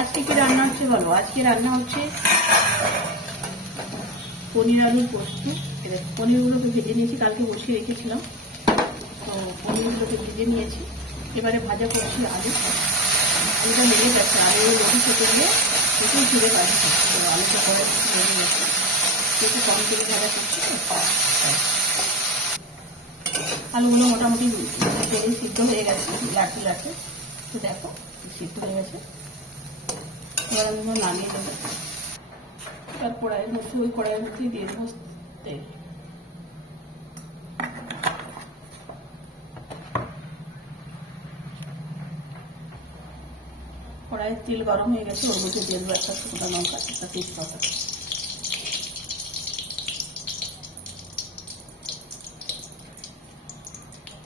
আজকে কি রান্না হচ্ছে বলো? আজকে রান্না হচ্ছে পনির আলুর পোস্ত। পনিরগুলোকে ভেজে নিয়েছি, কালকে বসিয়ে রেখেছিলাম, তো পনিরগুলোকে ভেজে নিয়েছি। এবারে ভাজা করছি আলুটা লেগে যাচ্ছে, আলু রুটি খেতে গিয়ে একটু ছিঁড়ে পাচ্ছি, আলুটা পরে লেগে যাচ্ছে, একটু কম করে ভাজা করছি। আলুগুলো মোটামুটি তেলে সিদ্ধ হয়ে গেছে, লাটে লাটে, তো দেখো সিদ্ধ হয়ে গেছে। এবার আমি নামিয়ে দেবো। এবার কড়াইয়ের মধ্যে ওই কড়াইয়ের মধ্যে দিয়ে দেবো তেল। কড়াইয়ের তেল গরম হয়ে গেছে, ওর মধ্যে দিয়ে দেবো একটা শুকনো লঙ্কা, একটা তেজপাতা।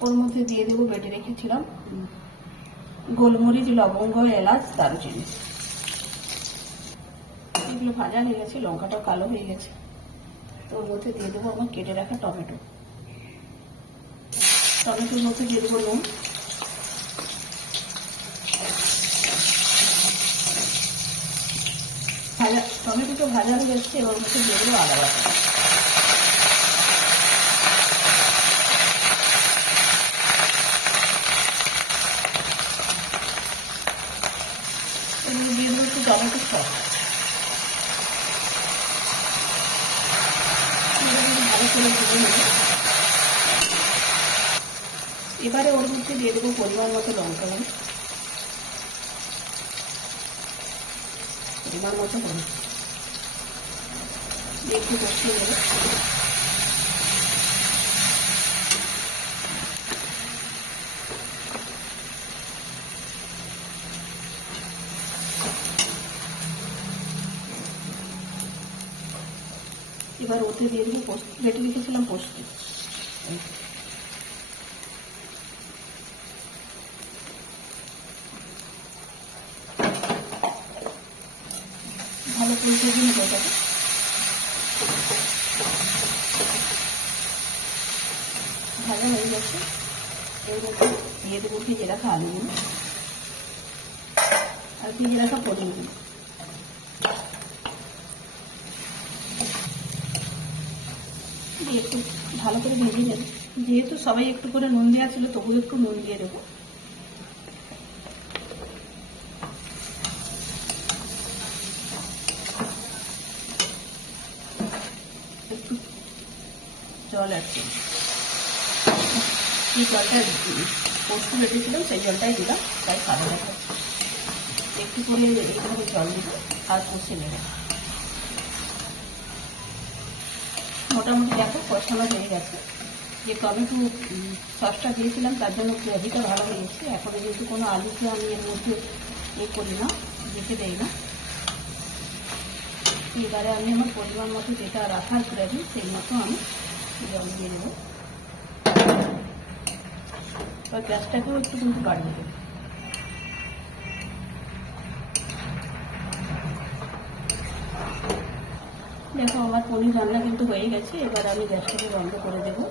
ওর মধ্যে দিয়ে দেবো বেটে রেখেছিলাম গোলমরিচ, লবঙ্গ, এলাচ, দারুচিনি। এগুলো ভাজা হয়ে গেছে, লঙ্কাটাও কালো হয়ে গেছে, তো ওর মধ্যে দিয়ে দেবো আমার কেটে রাখা টমেটো। টমেটোর মধ্যে দিয়ে দেবো নুন, ভাজা টমেটোটা ভাজা হয়ে যাচ্ছে, এবার মধ্যে দিয়ে দেবো আদা বাটা। এগুলো দিয়ে দেবো একটু টমেটো সস। ভালো করে ভেজে নেবো। এবারে ওর মধ্যে দিয়ে দেবো পরিমাণ মতো লঙ্কা গুঁড়ো, পরিমাণ মতো হলুদ, একটু কষিয়ে নেবো। এবার ওতে দিয়ে দেবো পোস্ত, বেটে রেখেছিলাম পোস্ত। ভালো করে ভেজে নেবো এটাকে। ভাজা হয়ে গেছে, এর মধ্যে দিয়ে দেবো ভেজে রাখা আলুগুলো আর ভেজে রাখা পনিরগুলো। একটু ভালো করে ভেজে নেব, যেহেতু সবাই একটু করে নুন দেওয়া ছিল, তবু একটু নুন দিয়ে দেবো। একটু জল অ্যাড করি, সেই জলটা পোস্ত বেটেছিলাম সেই জলটাই দিলাম, তাই সাদা দেখা। একটু করে এইভাবে জল দেবো আর কষে নেব। মোটামুটি দেখো কষানো হয়ে গেছে। যে টমেটো সসটা দিয়েছিলাম তার জন্য গ্রেভিটা ভালো হয়ে গেছে। এখন যেহেতু কোনো আলুকে আমি এর মধ্যে করি না, রেখে দেই না, এবারে আমি আমার পরিমাণ মতো যেটা রাখার গ্রেভি সেই মতো আমি জল দিয়ে দেবো। এবার গ্যাসটাকেও একটু কিন্তু বাড়িয়ে দেবো। দেখো আমার পনির রান্না কিন্তু হয়ে গেছে। এবার আমি গ্যাসটাকে বন্ধ করে দেবো।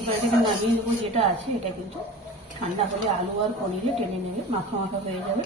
এবার এটাকে নামিয়ে দেবো। যেটা আছে এটা কিন্তু ঠান্ডা হলে আলু আর পনিরে টেনে নেবে, মাখা মাখা হয়ে যাবে।